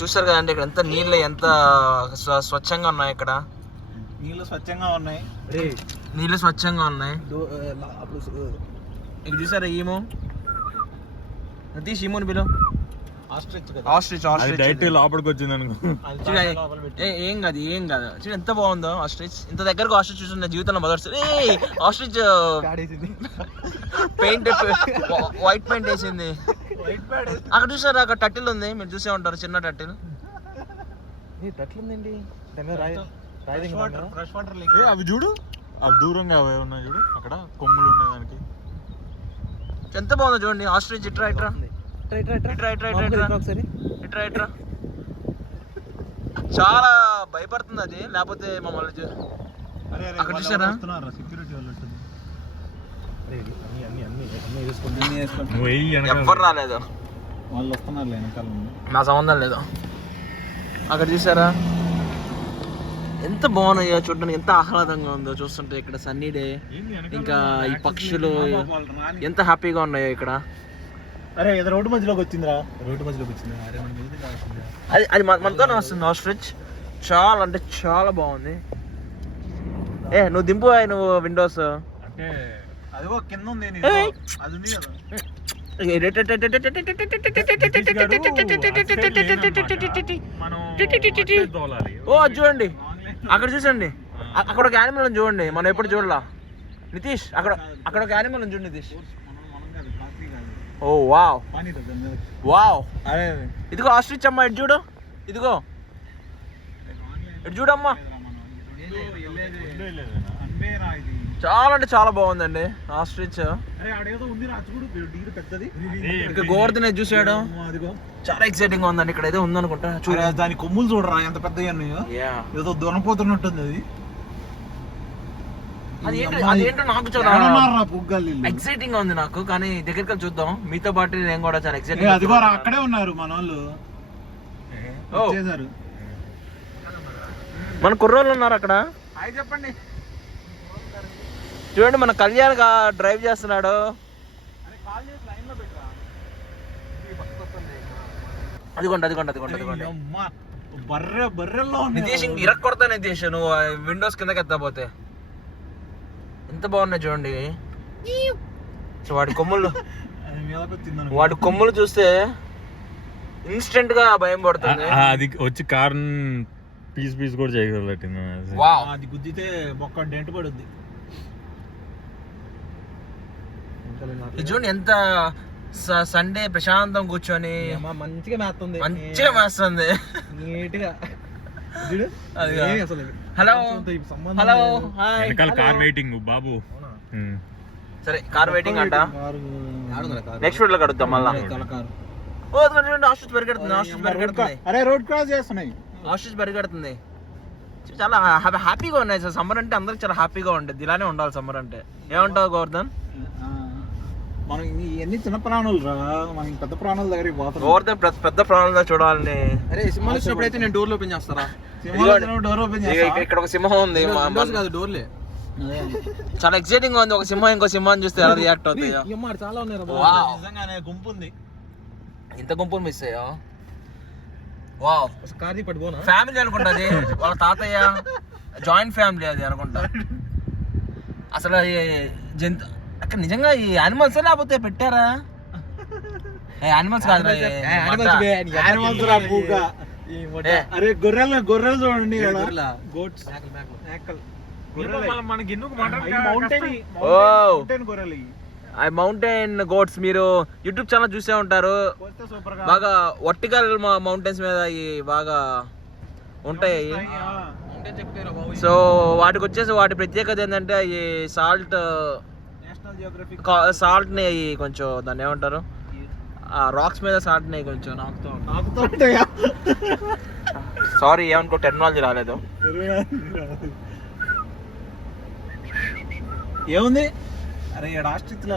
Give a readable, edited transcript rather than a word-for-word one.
చూస్తారు కదండి ఇక్కడ ఎంత నీళ్ళు ఎంత స్వచ్ఛంగా ఉన్నాయి. ఇక్కడ నీళ్ళు స్వచ్ఛంగా ఉన్నాయి. ఇక్కడ చూసారా ఈమో నతీష్ ఈమోని పిలో ఆస్ట్రిచ్ లోపలికి వచ్చింది అనుకో. ఏం కాదు చూడు ఎంత బాగుందో ఆస్ట్రిచ్. ఇంత దగ్గరకు ఆస్ట్రిచ్ చూసిన జీవితంలో మొదటి ఆస్ట్రిచ్ పెయింట్ వైట్ పెయింట్ వేసింది. అక్కడ చూసారా అక్కడ టటిల్ ఉంది, మీరు చూసే ఉంటారు చిన్న టటిల్. అవి చూడు, అవి దూరంగా అవి ఉన్నాయి చూడు, అక్కడ కొమ్ములు ఉన్నాయి దానికి. ఎంత బాగుందో చూడండి ఆస్ట్రిచ్. ఇట్రా చాలా భయపడుతుంది అది, లేకపోతే మమ్మల్ని అక్కడ చూసారా ఎవ్వరు రాలేదు, వాళ్ళు వస్తున్నారు వెనకాల, నా సంబంధం లేదు. అక్కడ చూసారా ఎంత బాగున్నాయో చూడడానికి, ఎంత ఆహ్లాదంగా ఉందో చూస్తుంటే. ఇక్కడ సన్నీ డే, ఇంకా ఈ పక్షులు ఎంత హ్యాపీగా ఉన్నాయో ఇక్కడ. అరే ఇది రోడ్డు మధ్యలోకి వచ్చిందిరా. అది మనతోనే వస్తుంది ఆస్ట్రిచ్. చాలా అంటే చాలా బాగుంది. నువ్వు దింపు నువ్వు విండోస్ అంటే అదిగో కింద ఉంది, అది ఉంది కదా. ఓ అది చూడండి, అక్కడ చూసండి, అక్కడ ఒక యానిమల్ ఉంది చూడండి, మనం ఎప్పుడు చూడలా. నితీష్ అక్కడ ఒక యానిమల్ ఉంది చూడు నితీష్. ఓ వావ్ ఇదిగో ఆస్ట్రిచ్ అమ్మా, ఇటు చూడు, ఇదిగో ఇటు చూడమ్మా. చాలా అంటే చాలా బాగుందండి ఆస్ట్రిచ్. ఇంకా గోవర్ధన్ చూసాడు, చాలా ఎక్సైటింగ్ గా ఉందండి. ఇక్కడ ఏదో ఉందనుకుంటా చూడ, దాని కొమ్ములు చూడరా ఎంత పెద్దగా ఏదో దొనపోతున్నట్టుంది అది. అదేంటో నాకు చాలా ఎక్సైటింగ్ గా ఉంది నాకు, కానీ దగ్గరికి వెళ్ళి చూద్దాం. మీతో పాటు నేను కూడా చాలా ఎక్సైటింగ్. అదిగో అక్కడే ఉన్నారు మన వాళ్ళు, మన కుర్రోళ్ళు ఉన్నారు అక్కడ. చెప్పండి. చూడండి మన కళ్యాణ్ డ్రైవ్ చేస్తున్నాడు. అదిగోండి నితీష్ ఇంక ఇరక్ కొడతా నితీష్, నువ్వు విండోస్ కిందకి ఎత్తపోతే. ఎంత బాగున్నాయి చూడండి. సో వాడి కొమ్ములు చూస్తే ఇన్స్టెంట్ గా భయం పడుతుంది. అది వచ్చి కార్ పీస్ కూడా చేయగలట్టింది. అది గుద్దితే బొక్క డెంట్ పడుద్ది. చూడండి ఎంత సండే ప్రశాంతం కూర్చొని మంచిగా మేస్తుంది నీట్ గా. హలో హాయ్, కార్ వెయిటింగ్ బాబు. సరే కార్ వెయిటింగ్ అంట. నెక్స్ట్ రోడ్ లో కడుద్దాం మళ్ళా. చూడండి ఆస్ట్రిచ్ పరిగెడుతుంది. అరే రోడ్ క్రాస్ చేస్తున్నాయి. ఆస్ట్రిచ్ పరిగెడుతుంది. చాలా హ్యాపీగా ఉన్నాయి సార్. సమ్మర్ అంటే అందరికి చాలా హ్యాపీగా ఉండేది, ఇలానే ఉండాలి సమ్మర్ అంటే. ఏమంటావు గోవర్ధన్? మనం ఇవన్నీ చిన్న ప్రాణులు రా, మనం పెద్ద ప్రాణుల దగ్గరికి పోతాం. గోవర్ధన్ పెద్ద ప్రాణులుగా చూడాలని. అరే సింహాలు వచ్చినప్పుడు అయితే నేను డోర్లు ఓపెన్ చేస్తారా? డోర్ ఓపెన్ ఇక్కడ ఒక సింహం ఉంది, డోర్లే. చాలా ఎక్సైటింగ్ గా ఉంది. ఒక సింహం ఇంకో సింహాన్ని చూస్తే ఎలా రియాక్ట్ అవుతాయి. చాలా ఉన్నాయి నిజంగానే, గుంపు ఉంది. ఇంత గుంపులు మిస్ అయ్యా. వావ్, కార్తీ పట్టుకోనా ఫ్యామిలీ అనుకుంటా అది, వాళ్ళ తాతయ్య జాయింట్ ఫ్యామిలీ అది అనుకుంటా. అసలు జంతు అక్కడ నిజంగా ఈ యానిమల్స్ లేకపోతే పెట్టారా? యానిమల్స్ కాదు, అరే గొర్రెలు చూడండి. మౌంటైన్ గోట్స్ మీరు యూట్యూబ్ ఛానల్ చూసే ఉంటారు. బాగా వర్టికల్ మౌంటైన్స్ మీద బాగా ఉంటాయి. సో వాటికి వచ్చేసి వాటి ప్రత్యేకత ఏంటంటే ఈ సాల్ట్ ని కొంచెం దాన్ని ఏమంటారు, రాక్స్ మీద సాల్ట్ ని కొంచెం నాకుతూ ఉంటాయా? సారీ ఏమనుకో, టెక్నాలజీ రాలేదు. ఏముంది? అరే ఆస్ట్రిచ్